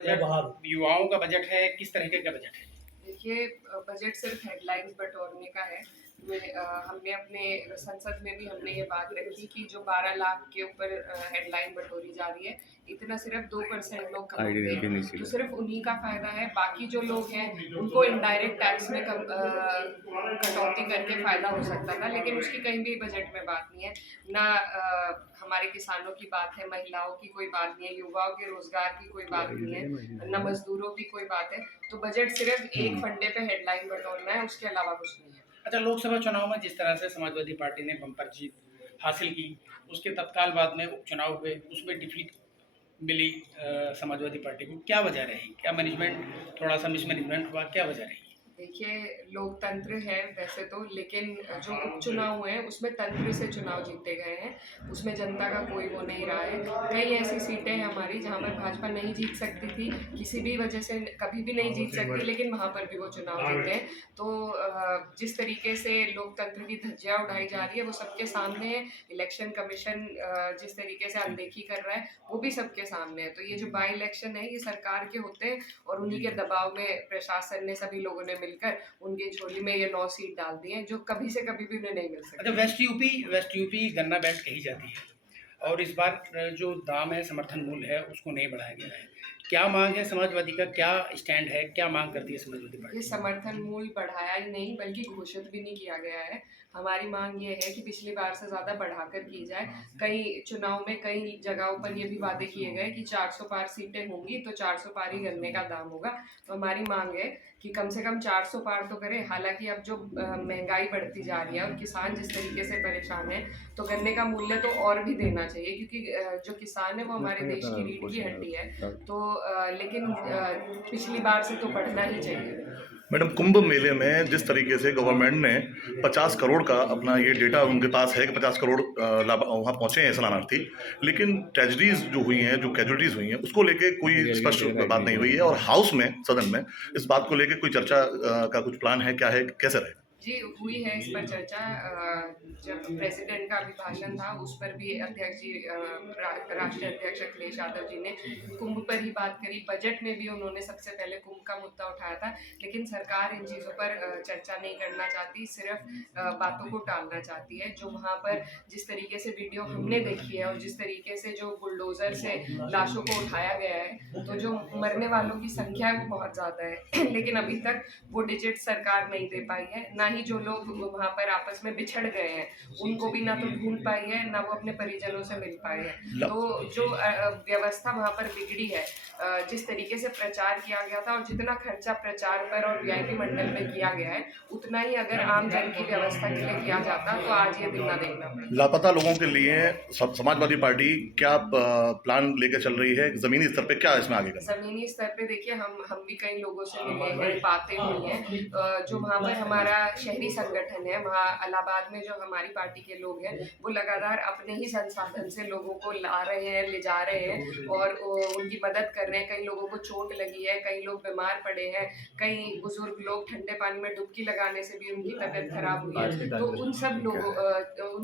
Budget युवाओं का budget है, किस तरीके का बजट है? देखिए, बजट सिर्फ हेडलाइंस बटोरने का है। हमने अपने संसद में भी हमने ये बात रखी कि जो 12 लाख के ऊपर हेडलाइन बटोरी जा रही है, इतना सिर्फ 2% लोग कमाते हैं, तो सिर्फ उन्हीं का फायदा है। बाकी जो लोग हैं उनको इनडायरेक्ट टैक्स में कटौती करके फायदा हो सकता था, लेकिन उसकी कहीं भी बजट में बात नहीं है। ना हमारे किसानों की बात है, महिलाओं की कोई बात नहीं है, युवाओं के रोजगार की कोई बात नहीं है, न मजदूरों की कोई बात है। तो बजट सिर्फ एक फंडे पे हेडलाइन बटोरना है, उसके अलावा कुछ नहीं है। अच्छा, लोकसभा चुनाव में जिस तरह से समाजवादी पार्टी ने बम्पर जीत हासिल की, उसके तत्काल बाद में उपचुनाव हुए, उसमें डिफीट मिली समाजवादी पार्टी को, क्या वजह रही? क्या मैनेजमेंट थोड़ा सा मिसमैनेजमेंट हुआ, क्या वजह रही? देखिए, लोकतंत्र है वैसे तो, लेकिन जो उपचुनाव हुए हैं उसमें तंत्र से चुनाव जीते गए हैं, उसमें जनता का कोई वो नहीं रहा है। कई ऐसी सीटें हैं हमारी जहां पर भाजपा नहीं जीत सकती थी, किसी भी वजह से कभी भी नहीं जीत सकती, लेकिन वहां पर भी वो चुनाव जीते हैं। तो जिस तरीके से लोकतंत्र की धज्जियां उड़ाई जा रही है वो सबके सामने है। इलेक्शन कमीशन जिस तरीके से अनदेखी कर रहा है वो भी सबके सामने है। तो ये जो बाई इलेक्शन है ये सरकार के होते हैं, और उन्हीं के दबाव में प्रशासन ने, सभी लोगों ने मिलकर उनकी झोली में ये 9 सीट डाल दी हैं, जो कभी से कभी भी उन्हें नहीं मिल सकती। अच्छा, वेस्ट यूपी गन्ना बेल्ट कही जाती है, और इस बार जो दाम है, समर्थन मूल्य है, उसको नहीं बढ़ाया गया है। क्या मांग है समाजवादी का, क्या स्टैंड है, क्या मांग करती है समाजवादी ये पार्टी? समर्थन मूल्य बढ़ाया ही नहीं बल्कि घोषित भी नहीं किया गया है। हमारी मांग ये है कि पिछली बार से ज़्यादा बढ़ाकर की जाए। कई चुनाव में कई जगहों पर ये भी वादे किए गए कि 400 पार सीटें होंगी तो 400 पार ही गन्ने का दाम होगा। तो हमारी मांग है कि कम से कम 400 पार तो करें। हालांकि अब जो महंगाई बढ़ती जा रही है और किसान जिस तरीके से परेशान है, तो गन्ने का मूल्य तो और भी देना चाहिए, क्योंकि जो किसान है वो हमारे देश की रीढ़ की हड्डी है। तो लेकिन पिछली बार से तो बढ़ना ही चाहिए। मैडम, कुंभ मेले में जिस तरीके से गवर्नमेंट ने 50 करोड़ का अपना ये डेटा उनके पास है कि 50 करोड़ वहाँ पहुंचे हैं स्नानार्थी, लेकिन ट्रेजिडीज जो हुई हैं, जो कैजुअलिटीज हुई हैं, उसको लेके कोई स्पष्ट बात नहीं हुई है। और हाउस में, सदन में इस बात को लेके कोई चर्चा का कुछ प्लान है? क्या है, कैसे रहेगा? जी, हुई है इस पर चर्चा। जब प्रेसिडेंट का अभिभाषण था उस पर भी अध्यक्ष जी, राष्ट्रीय अध्यक्ष अखिलेश यादव जी ने कुंभ पर ही बात करी। बजट में भी उन्होंने सबसे पहले कुंभ का मुद्दा उठाया था, लेकिन सरकार इन चीज़ों पर चर्चा नहीं करना चाहती, सिर्फ बातों को टालना चाहती है। जो वहाँ पर जिस तरीके से वीडियो हमने देखी है और जिस तरीके से जो बुलडोजर से लाशों को उठाया गया है, तो जो मरने वालों की संख्या है वो बहुत ज़्यादा है लेकिन अभी तक वो डिजिट सरकार नहीं दे पाई है। ना ही जो लोग वहाँ पर आपस में बिछड़ गए हैं उनको भी ना तो ढूंढ पाई है, ना वो अपने परिजनों से मिल पाए हैं। तो जो व्यवस्था वहाँ पर बिगड़ी है, जिस तरीके से प्रचार किया गया था और जितना खर्चा प्रचार पर और वीआईपी मंडल में किया गया है, उतना ही अगर आम जन की व्यवस्था के लिए किया जाता तो आज ये दिन ना देखना पड़ता। लापता लोगों के लिए समाजवादी पार्टी क्या प्लान लेकर चल रही है? जमीनी स्तर पे क्या इसमें आगे करना? जमीनी स्तर पे देखिए, हम भी कई लोगों से मिले हैं, बातें हुई हैं। जो वहाँ पर हमारा शहरी संगठन है, वहाँ इलाहाबाद में जो हमारी पार्टी के लोग हैं वो लगातार अपने ही संसाधन से लोगों को ला रहे हैं, ले जा रहे हैं और उनकी मदद कर रहे हैं। कई लोगों को चोट लगी है, कई लोग बीमार पड़े हैं, कई बुजुर्ग लोग ठंडे पानी में डुबकी लगाने से भी उनकी तबीयत खराब हुई है। तो उन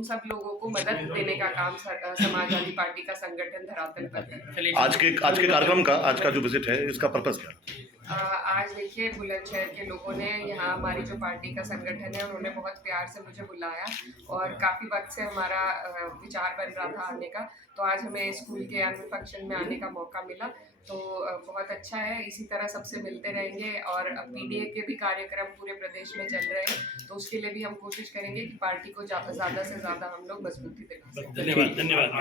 सब लोगों को मदद देने का काम समाजवादी पार्टी का संगठन धरातल पर कर रहा है। आज के कार्यक्रम का, आज का जो विजिट है, इसका पर्पस क्या है? आज देखिए, बुलंदशहर के लोगों ने, यहाँ हमारी जो पार्टी का संगठन है उन्होंने बहुत प्यार से मुझे बुलाया और काफ़ी वक्त से हमारा विचार बन रहा था आने का। तो आज हमें स्कूल के एनुअल फंक्शन में आने का मौका मिला, तो बहुत अच्छा है। इसी तरह सबसे मिलते रहेंगे और पीडीए के भी कार्यक्रम पूरे प्रदेश में चल रहे हैं, तो उसके लिए भी हम कोशिश करेंगे कि पार्टी को ज़्यादा से ज़्यादा हम लोग मजबूती दिला सकें। धन्यवाद।